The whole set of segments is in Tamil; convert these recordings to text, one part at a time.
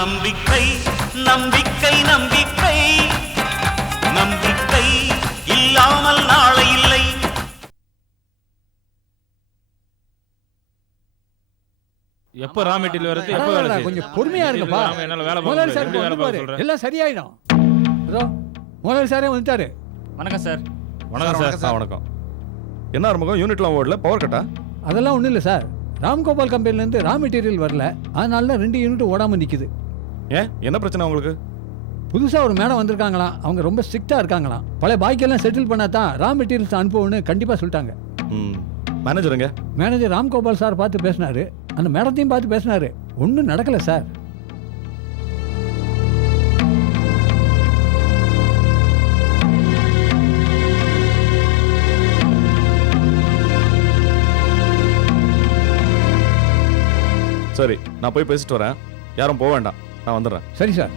நம்பிக்கை நம்பிக்கை நம்பிக்கை நம்பிக்கை இல்லாமல் நாளை இல்லை. எப்ப ரா மெட்டீரியல் வருது, எப்ப வேலை செய்யுது? கொஞ்சம் பொறுமையா இருங்கப்பா. என்னால வேலை முதலாளி சார் பார்க்க வந்து முடியல. பாரு, எல்லாம் சரியாயிடும். இதோ முதலாளி சாரே வந்துட்டாரு. வணக்கம் சார். வணக்கம் சார். வணக்கம். என்ன ஆரம்பம் யூனிட்லாம் ஓடல, பவர் கட்டா? அதெல்லாம் ஒன்றும் இல்லை சார். ராம்கோபால் கம்பெனிலேருந்து ரா மெட்டீரியல் வரல, அதனால தான் 2 யூனிட் ஓடாமல் நிற்குது. ஏன், என்ன பிரச்சனை உங்களுக்கு? புதுசாக ஒரு மேடம் வந்திருக்காங்களாம், அவங்க ரொம்ப ஸ்ட்ரிக்டாக இருக்காங்களாம். பழைய பாய்க்கெல்லாம் செட்டில் பண்ணா தான் ரா மெட்டீரியல்ஸ் அனுப்புவோன்னு கண்டிப்பாக சொல்லிட்டாங்க. மேனேஜருங்க? மேனேஜர் ராம்கோபால் சார் பார்த்து பேசினாரு, அந்த மேடத்தையும் பார்த்து பேசினாரு. ஒன்றும் நடக்கலை சார். சரி, நான் போய் பேசிட்டு வரேன். யாரும் போக வேண்டாம், நான் வந்துடுறேன். சரி சார்.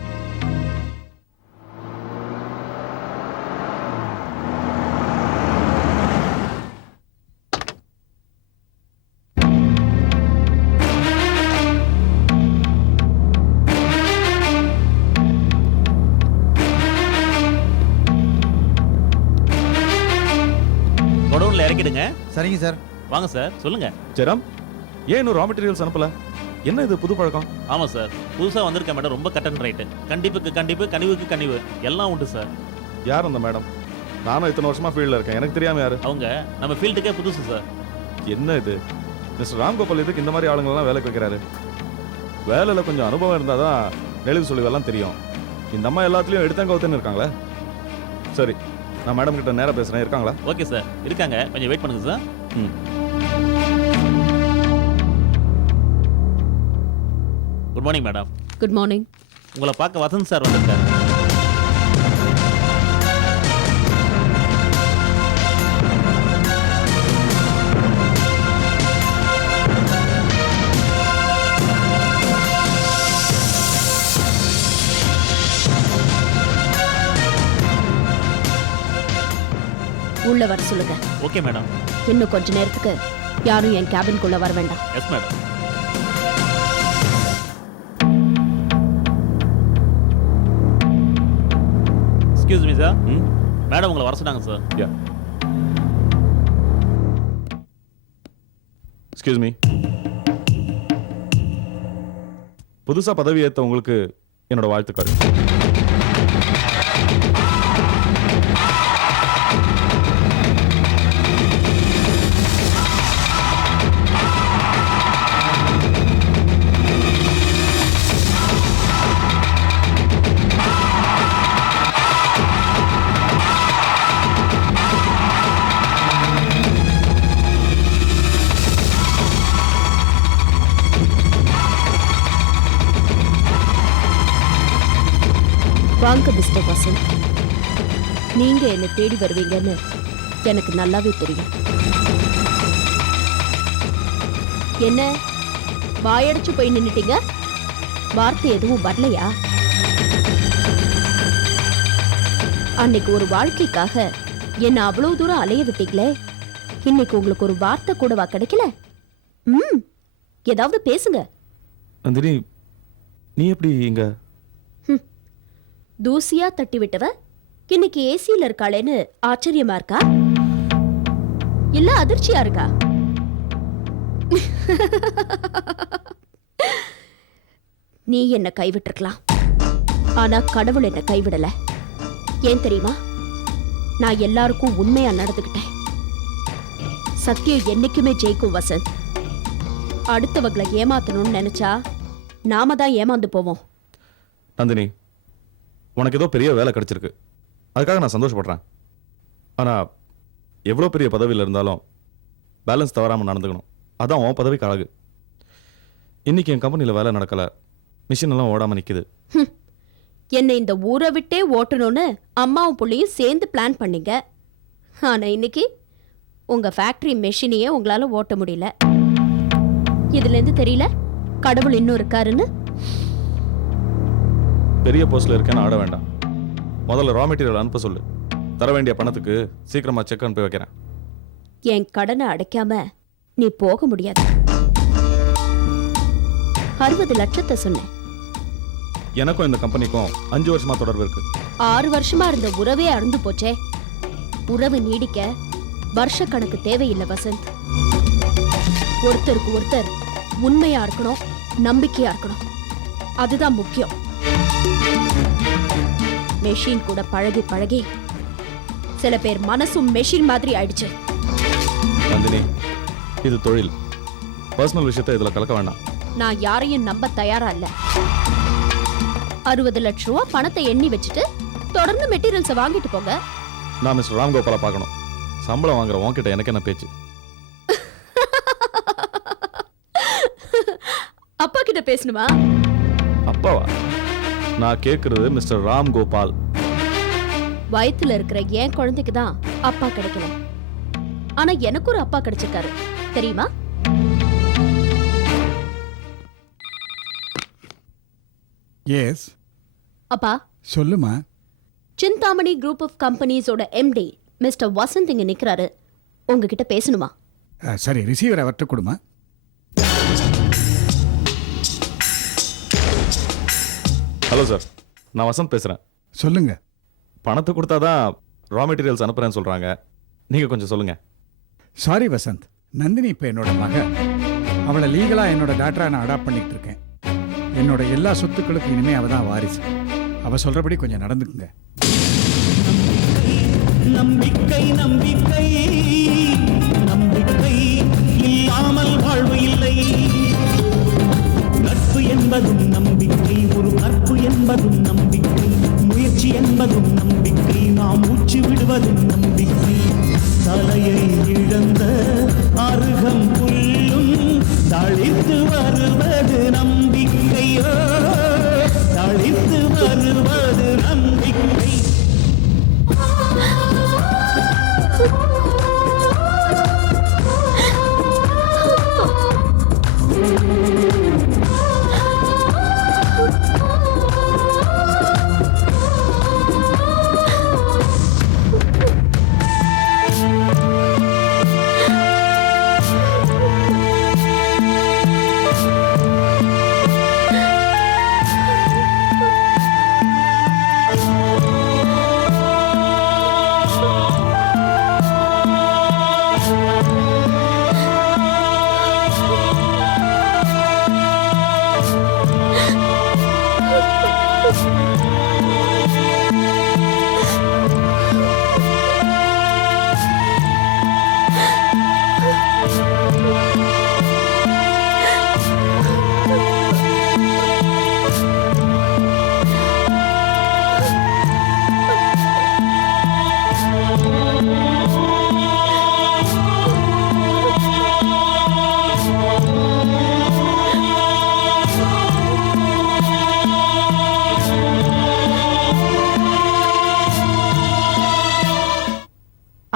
கொடவுன்ல இறக்கிடுங்க. சரிங்க சார். வாங்க சார், சொல்லுங்க. ஜெரம், ஏன் இன்னும் ரா மெட்டீரியல்ஸ் அனுப்பல? என்ன இது புது பழக்கம்? ஆமா சார், புதுசா வந்திருக்க மேடம் ரொம்ப கட் அண்ட் ரைட்டு. கண்டிப்புக்கு கண்டிப்பு, கனிவுக்கு கனிவு, எல்லாம் உண்டு சார். யார் அந்த மேடம்? நானும் இத்தனை வருஷமா ஃபீல்டில் இருக்கேன், எனக்கு தெரியாம யாரு? அவங்க நம்ம ஃபீல்டுக்கே புதுசு சார். என்ன இது மிஸ்டர் ராம்கோபால் இதுக்கு இந்த மாதிரி ஆளுங்களெல்லாம் வேலைக்கு வைக்கிறாரு? வேலையில் கொஞ்சம் அனுபவம் இருந்தால் தான் நெளிவு சொல்லுவெல்லாம் தெரியும். இந்த அம்மா எல்லாத்துலேயும் எடுத்தாங்க ஒத்துன்னு இருக்காங்களே. சரி, நான் மேடம் கிட்ட நேராக பேசுகிறேன். இருக்காங்களா? ஓகே சார், இருக்காங்க, கொஞ்சம் வெயிட் பண்ணுங்க sir. Good morning madam. Good morning. உங்களை பார்க்க வசந்த் சார் வந்திருக்காரு. உள்ள வர சொல்லுங்க. Okay madam. இன்னும் கொஞ்ச நேரத்துக்கு யாரும் என் கேபின்குள்ள வர வேண்டாம். Yes madam. Excuse me sir. Madam உங்களை வர சொன்னாங்க சார். யா. Excuse me. புதுசாக பதவி ஏற்ற உங்களுக்கு என்னோட வாழ்த்துக்கள். வாங்க மிஸ்டர் வசந்த். நீங்க என்னை தேடி வருவீங்கன்னு எனக்கு நல்லாவே தெரியும். என்ன வாயடிச்சு போய் நின்னுட்டீங்க? வார்த்தை எதுவும் வரலையா? அன்னைக்கு ஒரு வாழ்க்கைக்காக என்ன அவ்வளவு தூரம் அலைய விட்டீங்களே, இன்னைக்கு உங்களுக்கு ஒரு வார்த்தை கூடவா கிடைக்கல? ஏதாவது பேசுங்க. நந்தினி, நீ எப்படி இங்க? தூசியா தட்டி விட்டவ இன்னைக்கு ஏசியில இருக்காளேன்னு ஆச்சரியமா இருக்கா, இல்ல அதிர்ச்சியா இருக்கா? நீ என்ன கைவிட்டிருக்கலாம், ஆனா கடவுள் என்ன கைவிடல. ஏன் தெரியுமா? நான் எல்லாருக்கும் உண்மையா நடந்துக்கிட்டேன். சத்தியம் என்னைக்குமே ஜெயிக்கும் வசந்த். அடுத்தவங்களை ஏமாத்தணும்னு நினைச்சா நாம தான் ஏமாந்து போவோம். நந்தினி, உனக்கு ஏதோ பெரிய வேலை கிடைச்சிருக்கு, அதுக்காக நான் சந்தோஷப்படுறேன். ஆனால் எவ்வளோ பெரிய பதவியில் இருந்தாலும் பேலன்ஸ் தவறாமல் நடந்துக்கணும். அதான் உன் பதவிக்கு அழகு. இன்னைக்கு என் கம்பெனியில் வேலை நடக்கலை, மிஷின் எல்லாம் ஓடாமல் நிற்குது. என்னை இந்த ஊரை விட்டே ஓட்டணும்னு அம்மாவும் புள்ளையும் சேர்ந்து பிளான் பண்ணீங்க. ஆனா இன்னைக்கு உங்க ஃபேக்டரி மெஷினையே உங்களால ஓட்ட முடியல. இதுல இருந்து தெரியல கடவுள் இன்னும் இருக்காருன்னு. பெரிய போஸ்ட்ல இருக்கேன்னு ஆட வேண்டாம். முதல்ல ரா மெட்டீரியல் அனுப்ப சொல்லு. தர வேண்டிய பணத்துக்கு சீக்கிரமா செக் அனுப்பி வைக்கிறேன். என் கடனை அடைக்காம நீ போக முடியாது. 60 லட்சத்தை சொன்னேன். எனக்கும் இந்த கம்பெனிக்கும் 5 வருஷமா தொடர்பு இருக்கு. 6 வருஷமா இருந்த உறவே அறுந்து போச்சே. உறவு நீடிக்க வருஷ கணக்கு தேவையில்லை வசந்த். ஒருத்தருக்கு ஒருத்தர் உண்மையா இருக்கணும், நம்பிக்கையா இருக்கணும். அதுதான் முக்கியம். மெஷின் கூட பழகி பழகி சில பேர் மனசும் மெஷின் மாதிரி ஆயிடுச்சு. நந்தினி, இது தொழில். பர்சனல் விஷயத்தை இதுல கலக்க வேண்டாம். நான் யாரையும் நம்ப தயாரா இல்ல. 60 லட்சம் ரூபாய் பணத்தை எண்ணி வச்சுட்டு தொடர்ந்து மெட்டீரியல்ஸை வாங்கிட்டு போங்க. நான் மிஸ்டர் ராம்கோபாலை பார்க்கணும். சம்பளம் வாங்குற உன்கிட்ட எனக்கு என்ன பேச்சு? அப்பா கிட்ட பேசணுமா? அப்பாவா? நான் கேட்கறது மிஸ்டர் ராம்கோபால். வயித்துல இருக்கிற என் குழந்தைக்கு தான் அப்பா கிடைக்கல. ஆனா எனக்கு ஒரு அப்பா கிடைச்சிருக்காரு தெரியுமா? எஸ், அப்பா, சொல்லுமா. சிந்தாமணி குரூப் ஆஃப் கம்பெனிஸோட எம்டி மிஸ்டர் வசந்த் இங்க நிக்கிறாரு. உங்ககிட்ட பேசணுமா? சரி, ரிசீவரை அவர்கிட்ட கொடுமா. ஹலோ சார், நான் வசந்த் பேசுறேன். சொல்லுங்க. பணத்தை கொடுத்தாதான் ரா மெட்டீரியல்ஸ் அனுப்புறேன்னு சொல்றாங்க. நீங்க கொஞ்சம் சொல்லுங்க. சாரி வசந்த், நந்தினி இப்போ என்னோட மக. அவளை லீகலா என்னோட டாக்டரா நான் அடாப்ட் பண்ணிட்டு இருக்கேன். என்னோட எல்லா சொத்துக்களுக்கும் இனிமே அவ தான் வாரிசு. அவ சொல்றபடி கொஞ்சம் நடந்துக்குங்க. நம்பிக்கை நம்பிக்கை நம்பிக்கை இல்லாமல் வாழ்வு இல்லை. நட்பு என்பதும் நம்பிக்கை, ஒரு கற்பு என்பதும் நம்பிக்கை, முயற்சி என்பதும் நம்பிக்கை, நாம் மூச்சு விடுவதும் நம்பிக்கை. தலையை இழந்த அருகம் புல்லும் தளித்து வருவது நம்பிக்கையோ, தளித்து வருவது நம்பிக்கை.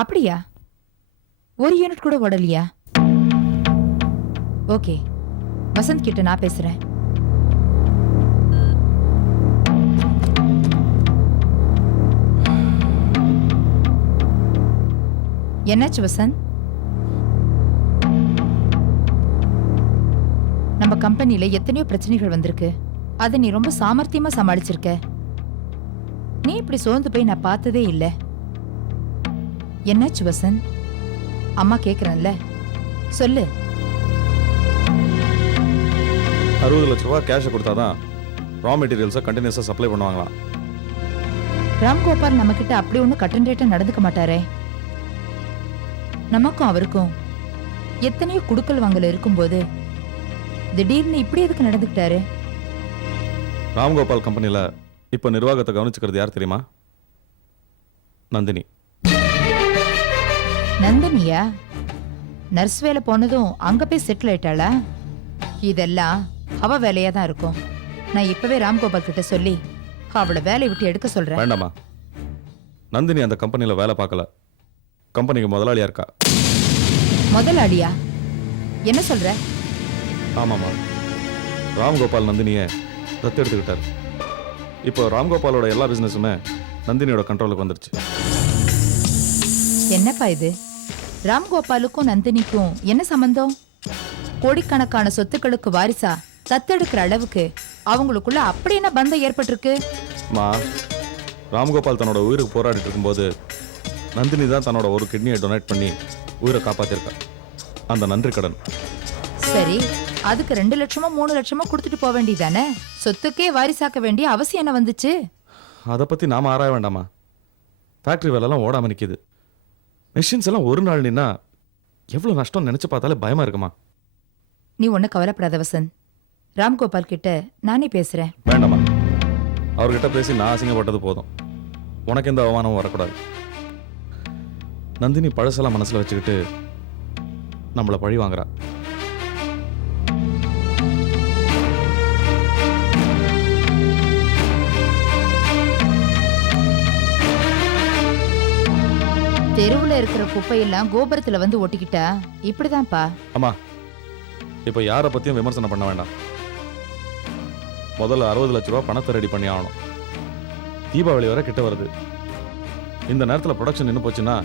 அப்படியா? ஒரு யூனிட் கூட ஓடலையா? ஓகே, வசந்த் கிட்ட நான் பேசுறேன். என்னாச்சு வசந்த்? நம்ம கம்பெனில எத்தனையோ பிரச்சனைகள் வந்திருக்கு. அதை நீ ரொம்ப சாமர்த்தியமா சமாளிச்சிருக்க. நீ இப்படி சோர்ந்து போய் நான் பார்த்ததே இல்லை. என்னாச்சு வசந்த்? அம்மா கேக்குறேன்ல, சொல்லு. 60 லட்ச ரூபா கேஷை கொடுத்தாதான் ரா மெட்டீரியல்ஸை கண்டினியூஸாக சப்ளை பண்ணுவாங்களாம். ராம்கோபால் நம்ம கிட்ட அப்படி ஒன்றும் கட்டன் ரேட்டா நடந்துக்க மாட்டாரே. நமக்கும் அவருக்கும் எத்தனையோ குடுக்கல் வாங்கல இருக்கும்போது திடீர்னு இப்படி எதுக்கு நடந்துக்கிட்டாரு? ராம்கோபால் கம்பெனியில் இப்போ நிர்வாகத்தை கவனிச்சுக்கிறது யார் தெரியுமா? நந்தினி. நந்தினியா? நர்ஸ் வேலை போனதும் அங்க போய் செட்டில் ஆயிட்டாளா? இதெல்லாம் அவ வேலையா தான் இருக்கும். நான் இப்பவே ராம்கோபால் கிட்ட சொல்லி அவளை வேலையை விட்டு எடுக்க சொல்றேன். வேண்டாமா, நந்தினி அந்த கம்பெனியில் வேலை பார்க்கல. கம்பெனிக்கு முதலாளியா இருக்கா. முதலாளியா? என்ன சொல்ற? ஆமாம்மா, ராம்கோபால் நந்தினியை தத்து எடுத்துக்கிட்டார். இப்போ ராம்கோபாலோட எல்லா பிஸ்னஸுமே நந்தினியோட கண்ட்ரோலுக்கு வந்துருச்சு. என்னப்பா இது? ராம்கோபாலுக்கும் நந்தினிக்கும் என்ன சம்பந்தம்? கோடிக்கணக்கான சொத்துக்களுக்கு வாரிசா தத்தெடுக்கிற அளவுக்கு அவங்களுக்குள்ள அப்படி என்ன பந்தம் ஏற்பட்டிருக்கு? மா, ராம்கோபால் தன்னோட உயிருக்கு போராடிட்டு இருக்கும்போது நந்தினி தான் தன்னோட ஒரு கிட்னியை டொனேட் பண்ணி உயிரை காப்பாத்திருக்கா. அந்த நன்றி கடன். சரி, அதுக்கு 2 லட்சமோ 3 லட்சமோ கொடுத்துட்டு போக வேண்டியதானே? சொத்துக்கே வாரிசாக்க வேண்டிய அவசியம் என்ன வந்துச்சு? அதை பத்தி நாம ஆராய வேண்டாமா? ஃபேக்டரி வேலைலாம் ஓடாம நிக்குது. மெஷின்ஸ் எல்லாம் ஒரு நாள் நின்னா எவ்வளவு நஷ்டம் நினைச்சு பார்த்தாலே பயமா இருக்குமா? நீ ஒண்ணு கவலைப்படாத வசந்த். ராம்கோபால் கிட்ட நானே பேசுறேன். வேண்டாமா, அவர்கிட்ட பேசி நான் அசிங்கப்பட்டது போதும். உனக்கு எந்த அவமானமும் வரக்கூடாது. நந்தினி பழசெல்லாம் மனசுல வச்சுக்கிட்டு நம்மளை பழி வாங்குறா. தெருவுல இருக்கிற குப்பையெல்லாம் கோபுரத்துல வந்து ஒட்டிக்கிட்டா இப்படிதான்ப்பா. அம்மா, இப்போ யாரை பத்தியும் விமர்சனம் பண்ண வேண்டாம். முதல்ல 60 லட்ச ரூபா பணத்தை ரெடி பண்ணி ஆகணும். தீபாவளி வரை கிட்ட வருது. இந்த நேரத்தில் ப்ரொடக்ஷன் நின்று போச்சுன்னா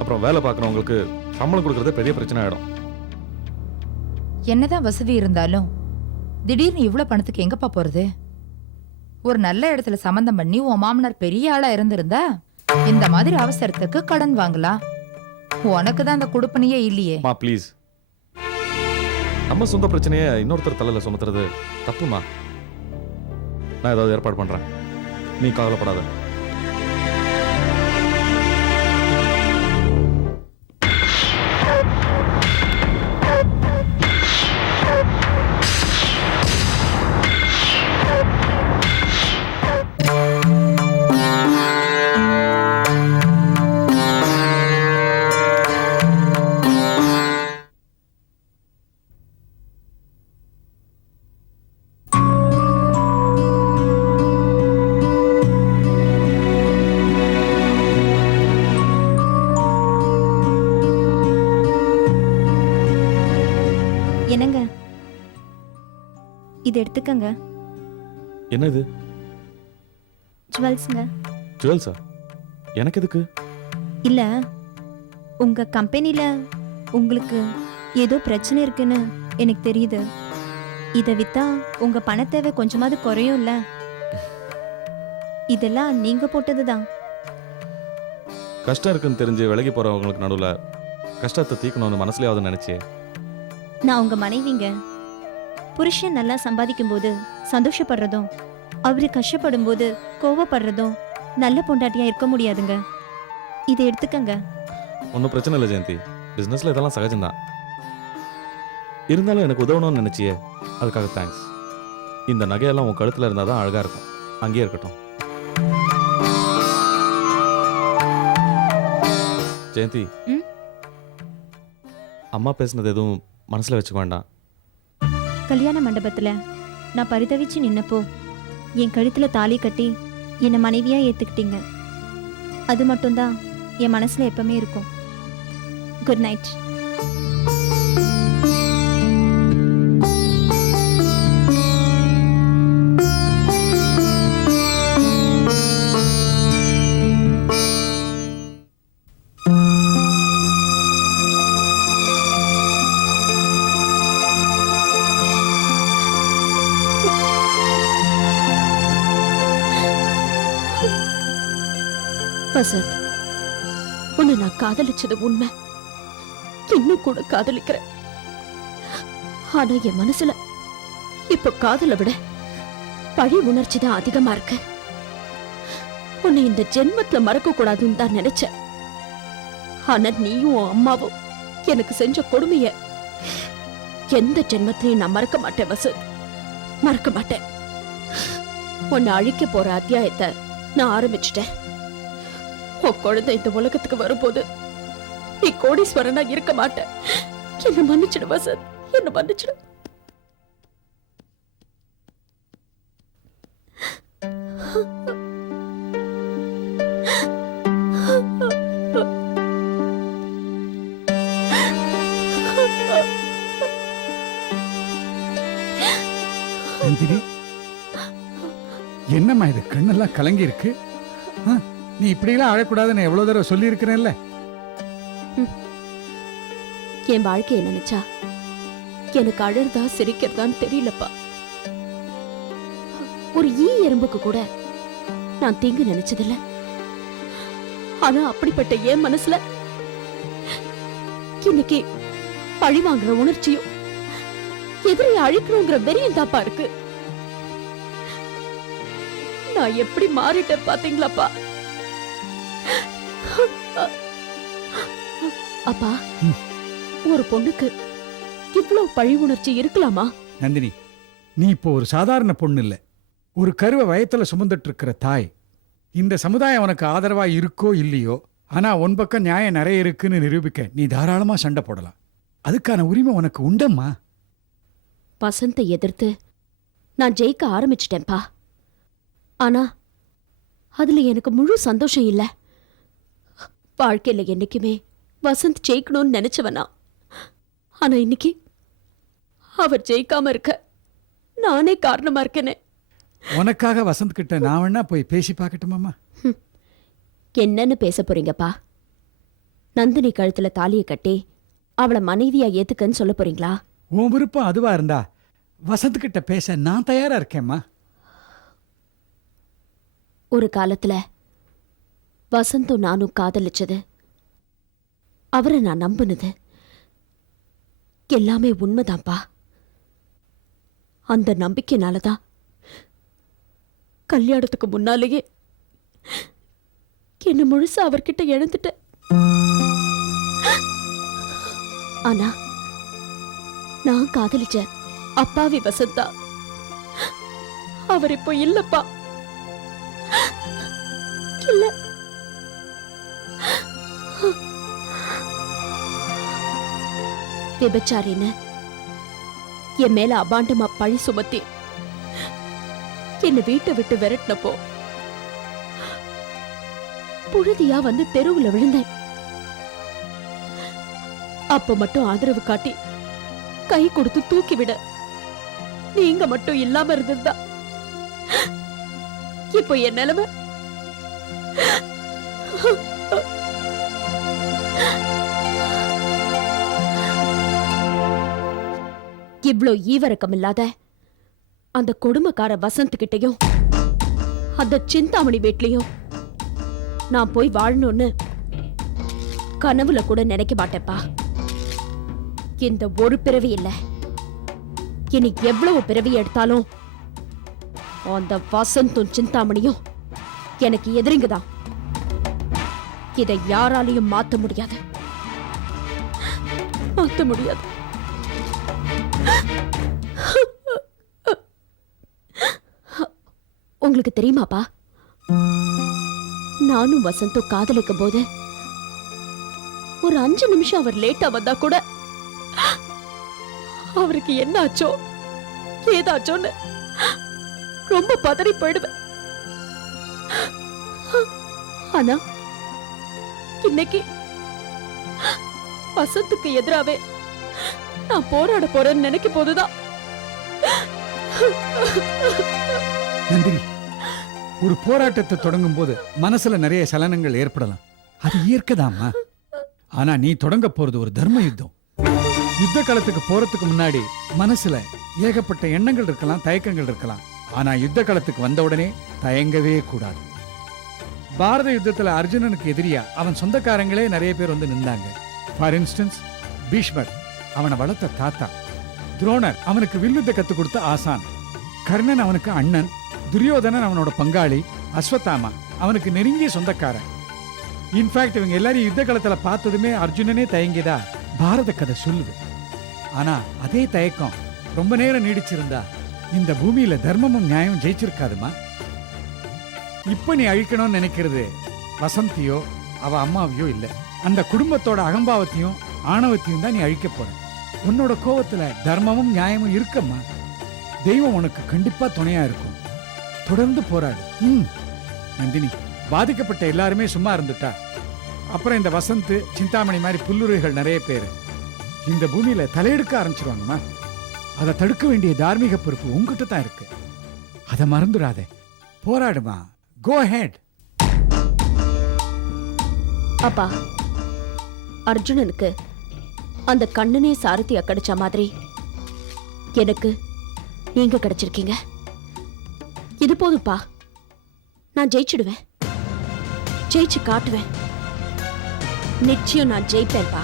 அப்புறம் வேலை பார்க்குறவங்களுக்கு சம்பளம் கொடுக்கறதே பெரிய பிரச்சனை ஆயிடும். என்னதான் வசதி இருந்தாலும் திடீர்னு இவ்வளவு பணத்துக்கு எங்கப்பா போறது? ஒரு நல்ல இடத்துல சம்பந்தம் பண்ணி உன் மாமனார் பெரிய ஆளா இருந்திருந்தா இந்த மாதிரி அவசரத்துக்கு கடன் வாங்கலாம். உனக்கு தான் அந்த குடுப்பனையே இல்லையே. மா ப்ளீஸ், நம்ம சொந்த பிரச்சனையை இன்னொருத்தர் தலையில சுமத்துறது தப்புமா. நான் ஏதாவது ஏற்பாடு பண்றேன், நீ கவலைப்படாத. என்னங்க, இது எடுத்துக்கங்க. என்ன இது? ஜுவல்ஸ்ங்க. ஜுவல்ஸா? எனக்கு எதுக்கு? இல்ல, உங்க கம்பெனில உங்களுக்கு ஏதோ பிரச்சனை இருக்குன்னு எனக்கு தெரியுது. இதை வித்தா உங்க பண தேவை கொஞ்சமாவது குறையும்ல. இதெல்லாம் நீங்க போட்டதுதான். கஷ்டம் இருக்குன்னு தெரிஞ்சு விலகி போறவங்களுக்கு நடுவுல கஷ்டத்தை தீக்கணும்னு மனசுலயாவது நினைச்சே. நான் உங்க மனைவிங்க. புருஷன் நல்லா சம்பாதிக்கும் போது சந்தோஷப்படுறதும் அவரு கஷ்டப்படும் போது கோவப்படுறதும் நல்ல பொண்டாட்டியா இருக்க முடியாதுங்க. இதை எடுத்துக்கங்க. ஒன்றும் பிரச்சனை இல்லை ஜெயந்தி, பிஸ்னஸ்ல இதெல்லாம் சகஜம்தான். இருந்தாலும் எனக்கு உதவணும்னு நினைச்சியே, அதுக்காக தேங்க்ஸ். இந்த நகையெல்லாம் உன் கழுத்துல இருந்தால் தான் அழகா இருக்கும். அங்கேயே இருக்கட்டும். ஜெயந்தி, அம்மா பேசுனது எதுவும் மனசுல வச்சுக்க வேண்டாம். கல்யாண மண்டபத்துல நான் பரிதவிச்சு நின்னப்போ என் கழுத்துல தாலி கட்டி என்னை மனைவியா ஏத்துக்கிட்டீங்க. அது மட்டும்தான் என் மனசுல எப்பவுமே இருக்கும். Good night. வசந்த், உன்னை நான் காதலிச்சது உண்மை. இன்னும் கூட காதலிக்கிறேன். ஆனா என் மனசுல இப்ப காதலை விட பழி உணர்ச்சி தான் அதிகமா இருக்கு. உன்னை இந்த ஜென்மத்துல மறக்க கூடாதுன்னு தான் நினைச்சேன். ஆனா நீயும் உன் அம்மாவும் எனக்கு செஞ்ச கொடுமைய எந்த ஜென்மத்திலையும் நான் மறக்க மாட்டேன் வசந்த், மறக்க மாட்டேன். உன்னை அழிக்க போற அத்தியாயத்தை நான் ஆரம்பிச்சுட்டேன். உன் குழந்தை இந்த உலகத்துக்கு வரும்போது நீ கோடீஸ்வரனா இருக்க மாட்டேன். என்ன மன்னிச்சிடு வசந்த், என்ன மன்னிச்சிடு. நந்தினி, என்னம்மா இது? கண்ணெல்லாம் கலங்கி இருக்கு. நீ இப்படியெல்லாம் அழக்கூடாதுன்னு எவ்வளவு தடவை சொல்லி இருக்கிறேன்ல. என் வாழ்க்கையை நினைச்சா எனக்கு அழறதா சிரிக்கிறதான்னு தெரியலப்பா. ஒரு ஈ எறும்புக்கு கூட நான் தீங்கு நினைச்சதில்ல. ஆனா அப்படிப்பட்ட என் மனசுல இன்னைக்கு பழி வாங்குற உணர்ச்சியும் எதிரியை அழிக்கணுங்கிற வெறியும் தாப்பா இருக்கு. நான் எப்படி மாறிட்டேன் பாத்தீங்களாப்பா? அப்பா, ஒரு பொண்ணுக்கு இவ்வளவு பழி உணர்ச்சி இருக்கலாமா? நந்தினி, நீ இப்போ ஒரு சாதாரண பொண்ணு இல்ல, ஒரு கருவை வயத்துல சுமந்துட்டு இருக்கிற தாய். இந்த சமுதாயம் உனக்கு ஆதரவா இருக்கோ இல்லையோ, ஆனா உன் பக்கம் நியாயம் நிறைய இருக்குன்னு நிரூபிக்க நீ தாராளமா சண்டை போடலாம். அதுக்கான உரிமை உனக்கு உண்டம்மா. வசந்தை எதிர்த்து நான் ஜெயிக்க ஆரம்பிச்சிட்டேன்பா. ஆனா அதுல எனக்கு முழு சந்தோஷம் இல்ல. வாழ்க்கையில என்னைக்குமே வசந்த் ஜெயிக்கணும்னு நினைச்சவனா. ஆனா இன்னைக்கு அவர் ஜெயிக்காம இருக்க நானே காரணமா இருக்கேனே. உனக்காக வசந்த் கிட்ட நான் வேணா போய் பேசி பார்க்கட்டுமாமா? என்னன்னு பேச போறீங்கப்பா? நந்தினி கழுத்துல தாலியை கட்டி அவளை மனைவியா ஏத்துக்கன்னு சொல்ல போறீங்களா? உன் விருப்பம் அதுவா இருந்தா வசந்த் கிட்ட பேச நான் தயாரா இருக்கேம்மா. ஒரு காலத்துல வசந்தும் நானும் காதலிச்சது, அவரை நான் நம்பினது எல்லாமே உண்மைதான்ப்பா. அந்த நம்பிக்கைனாலதான் கல்யாணத்துக்கு முன்னாலேயே என்ன முழுசா அவர்கிட்ட இழந்துட்டேன். ஆனா நான் காதலிச்ச அப்பாவி வசந்தா அவர் இப்போ இல்லப்பா. இல்ல, விபச்சாரின்னு என் மேல அபாண்டமா பழி சுமத்தி என்ன வீட்டை விட்டு விரட்டினப்போ புழுதியா வந்து தெருவுல விழுந்தேன். அப்ப மட்டும் ஆதரவு காட்டி கை கொடுத்து தூக்கி விட நீங்க மட்டும் இல்லாம இருந்திருந்தா இப்போ என் நிலைமை இவ்ளோ ஈவரக்கம் இல்லாத அந்த கொடுமைக்கார வசந்த் கிட்டையும் அந்த சிந்தாமணி வீட்லயும் நான் போய் வாழணும்னு கனவுல கூட நினைக்க மாட்டேப்பா. இந்த ஒரு பிறவி இல்ல, இனி எவ்வளவு பிறவி எடுத்தாலும் அந்த வசந்தும் சிந்தாமணியும் எனக்கு எதிரிங்கதான். இதை யாராலையும் மாத்த முடியாது, மாத்த முடியாது. உங்களுக்கு தெரியுமாப்பா, நானும் வசந்தும் காதலிக்கும் போது ஒரு 5 நிமிஷம் அவர் லேட்டா வந்தா கூட அவருக்கு என்ன ஆச்சோ ஏதாச்சோன்னு ரொம்ப பதறி போயிடுவேன். ஆனா இன்னைக்கு வசந்துக்கு எதிராவே நான் போராட போறேன்னு நினைக்கும் போதுதான் நந்தினி, ஒரு போராட்டத்தை தொடங்கும் போது மனசுல நிறைய சலனங்கள் ஏற்படலாம், அது இயற்கைதாம்மா. ஆனா நீ தொடங்க போறது ஒரு தர்ம யுத்தம். யுத்த காலத்துக்கு போறதுக்கு முன்னாடி மனசுல ஏகப்பட்ட எண்ணங்கள் இருக்கலாம், தயக்கங்கள் இருக்கலாம். ஆனா யுத்த காலத்துக்கு வந்த உடனே தயங்கவே கூடாது. பாரத யுத்தத்துல அர்ஜுனனுக்கு எதிரியா அவன் சொந்தக்காரங்களே நிறைய பேர் வந்து நின்றாங்க. ஃபார் இன்ஸ்டன்ஸ், பீஷ்மர் அவனை வளர்த்த தாத்தா, துரோணர் அவனுக்கு வில்லுத்த கத்து கொடுத்த ஆசான், கர்ணன் அவனுக்கு அண்ணன், துரியோதனன் அவனோட பங்காளி, அஸ்வத்தாமா அவனுக்கு நெருங்கிய சொந்தக்காரன். இன்ஃபேக்ட் இவங்க எல்லாரும் யுத்த காலத்துல பார்த்ததுமே அர்ஜுனனே தயங்கியதா பாரத கதை சொல்லுது. ஆனா அதே தயக்கம் ரொம்ப நேரம் நீடிச்சிருந்தா இந்த பூமியில தர்மமும் நியாயம் ஜெயிச்சிருக்காதுமா. இப்ப நீ அழிக்கணும்னு நினைக்கிறது வசந்தியோ அவ அம்மாவையோ இல்ல, அந்த குடும்பத்தோட அகம்பாவத்தையும் ஆணவத்தையும் தான் நீ அழிக்க போற. உன்னோட கோவத்துல தர்மமும் நியாயமும் இருக்கம்மா. தெய்வம் உனக்கு கண்டிப்பா துணையா இருக்கும். தொடர்ந்து போராடு. நந்தினி, பாதிக்கப்பட்ட எல்லாருமே சும்மா இருந்துட்டா அப்புறம் இந்த வசந்த், சிந்தாமணி மாதிரி புல்லுரைகள் நிறைய பேர் இந்த பூமியில தலையெடுக்க ஆரம்பிச்சிருவாங்கம்மா. அதை தடுக்க வேண்டிய தார்மீக பொறுப்பு உங்ககிட்ட தான் இருக்கு. அதை மறந்துடாதே, போராடுமா. கோ ஹெட். அப்பா, அர்ஜுனனுக்கு அந்த கண்ணனே சாரதியா கிடைச்ச மாதிரி எனக்கு நீங்க கிடைச்சிருக்கீங்க. இது போதுப்பா. நான் ஜெயிச்சிடுவேன். ஜெயிச்சு காட்டுவேன். நிச்சயம் நான் ஜெயிப்பேன்ப்பா.